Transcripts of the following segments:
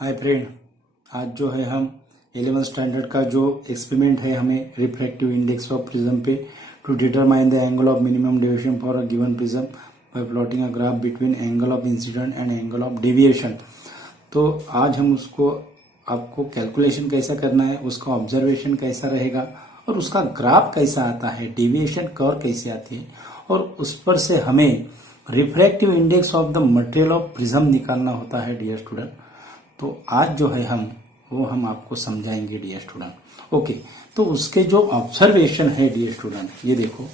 Hi friend, आज जो है हम 11th स्टैंडर्ड का जो एक्सपेरिमेंट है हमें रिफ्रैक्टिव इंडेक्स ऑफ प्रिज्म पे to determine the angle of minimum deviation for a given prism by plotting a graph between angle of incident and angle of deviation. तो आज हम उसको आपको कैलकुलेशन कैसा करना है, उसका ऑब्जर्वेशन कैसा रहेगा और उसका ग्राफ कैसा आता है, डेविएशन कर्व कैसे आती है और उस पर से हमें refractive index of the material of prism निकालना होता है डियर स्टूडेंट। तो आज जो है हम आपको समझाएंगे डियर स्टूडेंट। ओके, तो उसके जो ऑब्जर्वेशन है डियर स्टूडेंट, ये देखो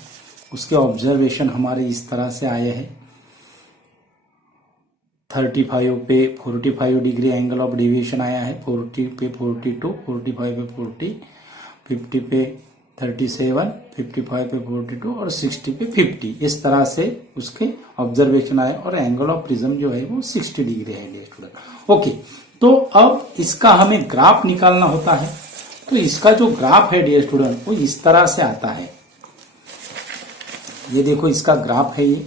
उसके ऑब्जर्वेशन हमारे इस तरह से आए हैं। 35 पे 45 डिग्री एंगल ऑफ डेविएशन आया है, 40 पे 42, 45 पे 40, 50 पे 37, 55 पे 42 और 60 पे 50, इस तरह से उसके ऑब्जर्वेशन आए और एंगल ऑफ प्रिज्म जो है वो 60 डिग्री है डियर स्टूडेंट। ओके, तो अब इसका हमें ग्राफ निकालना होता है। तो इसका जो ग्राफ है डियर स्टूडेंट वो इस तरह से आता है। ये देखो इसका ग्राफ है, ये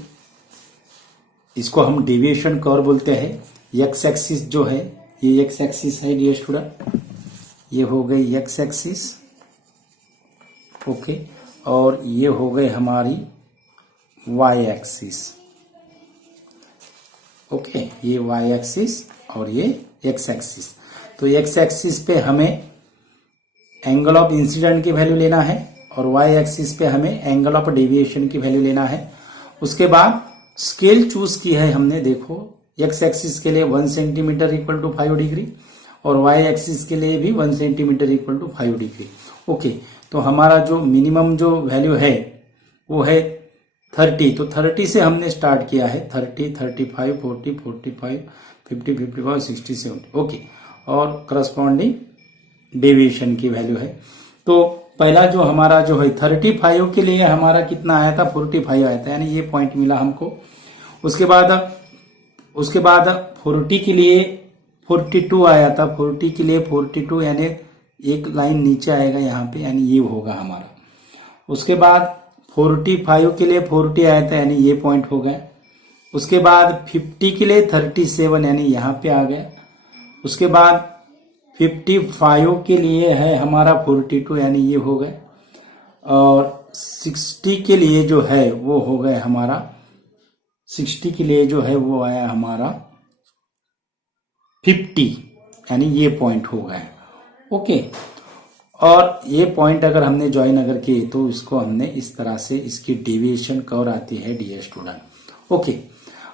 इसको हम डेविएशन कर्व बोलते हैं। एक्स एक्सिस जो है ये एक्स एक्सिस है डियर स्टूडेंट, ये हो गई एक्स एक्सिस। ओके, और ये हो गई हमारी वाई एक्सिस। ओके, ये वाई एक्सिस और ये एक्स एक्सिस। तो एक्स एक्सिस पे हमें एंगल ऑफ इंसिडेंट की वैल्यू लेना है और वाई एक्सिस पे हमें एंगल ऑफ डेविएशन की वैल्यू लेना है। उसके बाद स्केल चूज की है हमने, देखो एक्स एक्सिस के लिए 1 सेंटीमीटर इक्वल टू 5 डिग्री और वाई एक्सिस के लिए भी 1 centimetre equal to 5 degree. Okay, तो हमारा जो मिनिमम जो वैल्यू है वो है 30। तो 30 से हमने स्टार्ट किया है, 30, 35, 40, 45, 50, 55, 60, 70। ओके, और करस्पॉन्डिंग डेविएशन की वैल्यू है। तो पहला जो हमारा जो है 35 के लिए हमारा कितना आया था, 45 आया था, यानी ये पॉइंट मिला हमको। उसके बाद 40 के लिए 42 आया था, 40 के लिए 42 यानी एक लाइन नीचे आएगा यहाँ पे, यानी ये होगा हमारा। उसके बाद 45 के लिए 40 आया था, यानी ये पॉइंट हो गया। उसके बाद 50 के लिए 37 यानी यहाँ पे आ गया। उसके बाद 55 के लिए है हमारा 42 यानी ये हो गए। और 60 के लिए जो है वो हो गए हमारा, 60 के लिए जो है वो आया हमारा 50 यानी ये पॉइंट हो गए। ओके, और ये पॉइंट अगर हमने ज्वाइन अगर किए तो इसको हमने इस तरह से इसकी डेविएशन कर्व आती है डियर स्टूडेंट। ओके,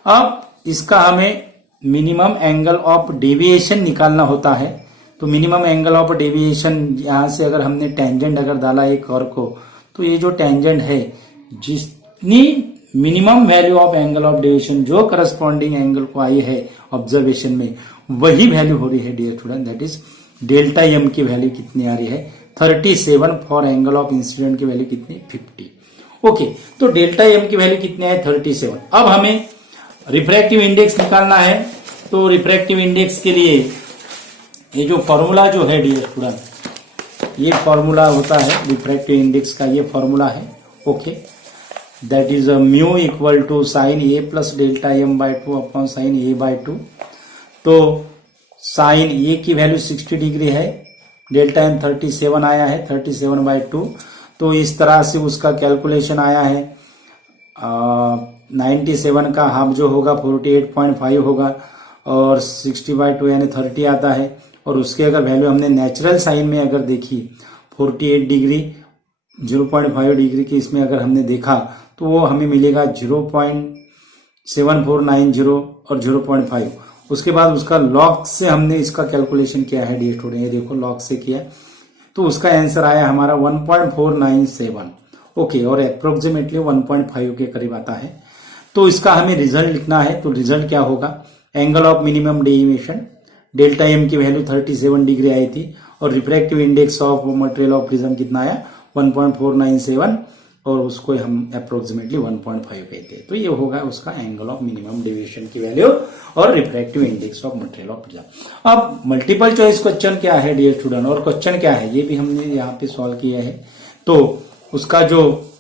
अब इसका हमें मिनिमम एंगल ऑफ डेविएशन निकालना होता है। तो मिनिमम एंगल ऑफ डेविएशन यहां से अगर हमने टेंजेंट अगर डाला एक कर्व को, तो ये जो टेंजेंट है जितनी minimum value of angle of deviation जो करस्पॉन्डिंग एंगल को आई है ऑब्जर्वेशन में, वही वैल्यू हो रही है dear student. That is delta M की वैल्यू कितनी आ रही है, 37 फॉर एंगल ऑफ इंसिडेंट की वैल्यू कितनी, 50। ओके, तो डेल्टा एम की वैल्यू कितनी है, 37। अब हमें रिफ्रैक्टिव इंडेक्स निकालना है। तो रिफ्रैक्टिव इंडेक्स के लिए ये जो फॉर्मूला जो है डियर स्टूडेंट, ये फॉर्मूला होता है रिफ्रैक्टिव इंडेक्स का, ये फॉर्मूला है। Okay, that is mu equal to sine A plus delta M by 2 upon sine A by 2। तो साइन ए की वैल्यू 60 डिग्री है, डेल्टा एम 37 आया है, 37 बाई 2। तो इस तरह से उसका कैलकुलेशन आया है। 97 का हाफ जो होगा 48.5 होगा और 60 बाई 2 यानी 30 आता है। और उसके अगर वैल्यू हमने नेचुरल साइन में अगर देखी 48 डिग्री 0.5 डिग्री की इसमें अगर हमने देखा तो वो हमें मिलेगा 0.7490 और 0.5। उसके बाद उसका लॉग से हमने इसका कैलकुलेशन किया है डियर स्टूडेंट, ये देखो लॉग से किया तो उसका आंसर आया हमारा 1.497। ओके, और अप्रोक्सीमेटली 1.5 के करीब आता है। तो इसका हमें रिजल्ट लिखना है। तो रिजल्ट क्या होगा, angle of minimum deviation delta M की वैल्यू 37 डिग्री आई थी और refractive index of material of prism कितना आया, 1.497, और उसको हम अप्रोक्सीमेटली 1.5 कहते हैं। तो ये होगा उसका एंगल ऑफ मिनिमम डेविएशन की वैल्यू और refractive index of material of prism. अब मल्टीपल चॉइस क्वेश्चन क्या है डियर स्टूडेंट, और क्वेश्चन क्या है ये भी हमने यहाँ पे सॉल्व किया है। तो उसका जो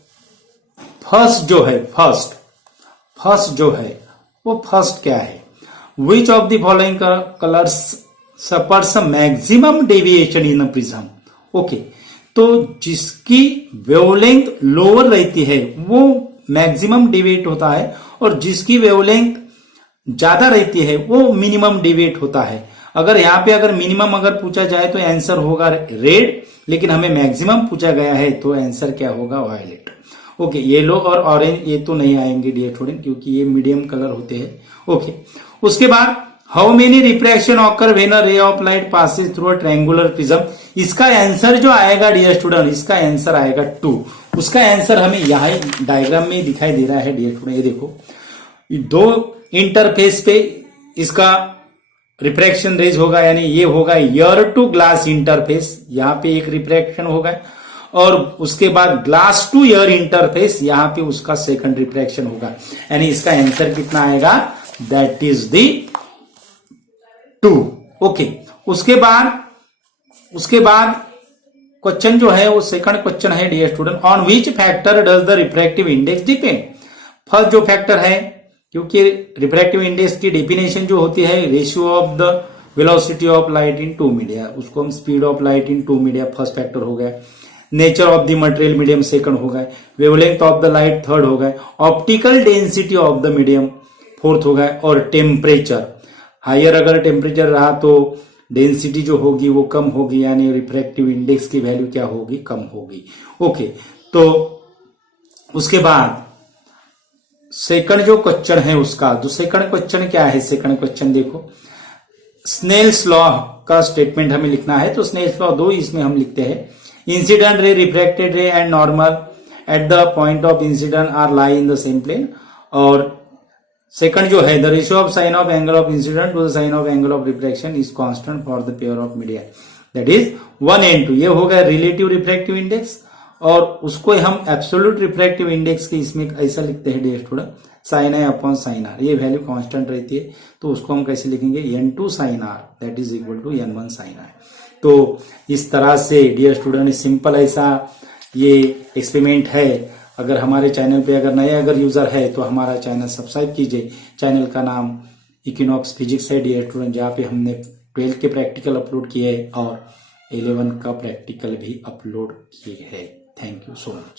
फर्स्ट जो है वो फर्स्ट क्या है, which of the following colours suffers maximum deviation in a prism. Okay, तो जिसकी वेवलेंथ लोअर रहती है वो मैक्सिमम डेविएट होता है, और जिसकी वेवलेंथ ज्यादा रहती है वो मिनिमम डेविएट होता है। अगर यहाँ पे अगर मिनिमम अगर पूछा जाए तो आंसर होगा रेड, लेकिन हमें मैक्सिमम पूछा गया है तो आंसर क्या होगा, वायलेट। ओके, येलो और ऑरेंज ये तो नहीं आएंगे डियर स्टूडेंट, क्योंकि ये मीडियम कलर होते हैं। ओके, उसके बाद how many refraction occur when a ray of light passes through a triangular prism. इसका आंसर जो आएगा डियर स्टूडेंट, इसका आंसर आएगा 2। उसका आंसर हमें यहां डायग्राम में दिखाई दे रहा है डियर स्टूडेंट। ये देखो, दो इंटरफेस पे इसका रिफ्रैक्शन रेज होगा, यानी ये होगा एयर टू ग्लास इंटरफेस, यहां पे एक रिफ्रैक्शन होगा, और उसके बाद ग्लास टू एयर इंटरफेस, यहां पे उसका सेकंड रिफ्रैक्शन होगा। यानी इसका आंसर कितना आएगा, दैट इज द 2। ओके, उसके बाद क्वेश्चन जो है वो सेकंड क्वेश्चन है dear student, on which factor does the refractive index depend. First जो फैक्टर है, क्योंकि रिफ्रैक्टिव इंडेक्स की डेफिनेशन जो होती है ratio of the velocity of light in two media, उसको हम speed of light in two media first factor हो गया, nature of the material medium second हो गए, wavelength of the light third हो गए, optical density of the medium fourth हो गए, और टेम्परेचर, हायर अगर टेम्परेचर रहा तो डेंसिटी जो होगी वो कम होगी, यानी रिफ्रैक्टिव इंडेक्स की वैल्यू क्या होगी, कम होगी। ओके, तो उसके बाद सेकंड जो क्वेश्चन है उसका, जो सेकंड क्वेश्चन क्या है, सेकंड क्वेश्चन देखो, स्नेल्स लॉ का स्टेटमेंट हमें लिखना है। तो स्नेल्स लॉ 2 इसमें हम लिखते हैं, incident ray, refracted ray and normal at the point of incident are lie in the same plane. और सेकंड जो है, the ratio of sine of angle of incident to the sine of angle of refraction is constant for the pair of media, that is 1 and 2। ये हो गया relative refractive index, और उसको हम absolute refractive index के इसमें ऐसा लिखते हैं dear student, sine I upon sine R. ये वैल्यू कांस्टेंट रहती है, तो उसको हम कैसे लिखेंगे, n2 sine R that is equal to n1 sine R. तो इस तरह से डियर स्टूडेंट सिंपल ऐसा ये एक्सपेरिमेंट है। अगर हमारे चैनल पे अगर नए अगर यूजर है तो हमारा चैनल सब्सक्राइब कीजिए। चैनल का नाम इक्विनॉक्स फिजिक्स है डियर स्टूडेंट, जहाँ पे हमने 12 के प्रैक्टिकल अपलोड किए और 11 का प्रैक्टिकल भी अपलोड किए हैं। Thank you so much.